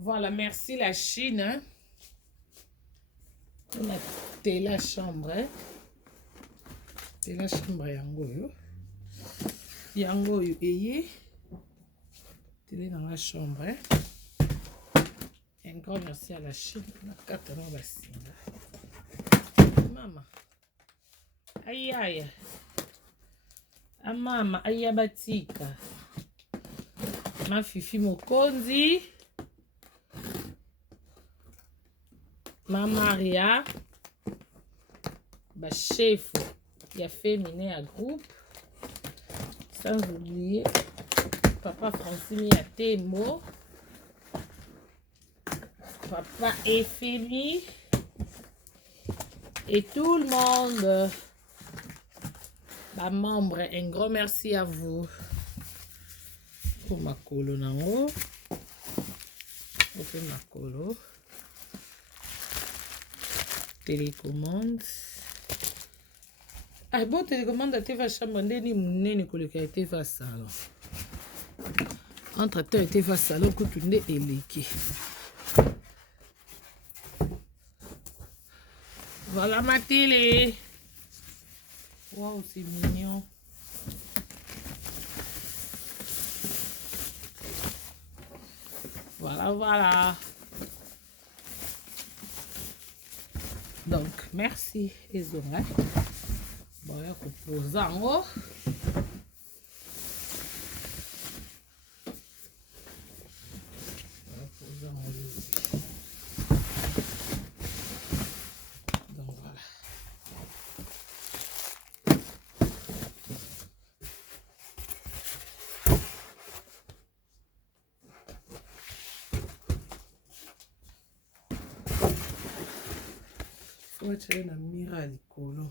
Voilà, merci la Chine. On a la chambre. La chambre yango. Yango eye. Télé dans la chambre. Un grand merci à la Chine. Maman. Aïe aïe. Ah maman, aïe batika. Ma fifi mokonzi. Ma Maria. Ba chef qui a féminin à groupe. Sans oublier papa Francine à Témo. Papa Ephémie. Et tout le monde. Bah, membre, un grand merci à vous pour ma colo nango. Pour ma colo. Télécommande. Ah bon, télécommande à TV chambre ndeni munene koleka TV salon. Entre temps TV salon kutunde eleki. Voilà ma télé. Waouh, c'est mignon. Voilà, voilà. Donc, merci, Ezora. Bon, on va reposer en haut. Donc, voilà. Faut tirer la mire à l'écolo.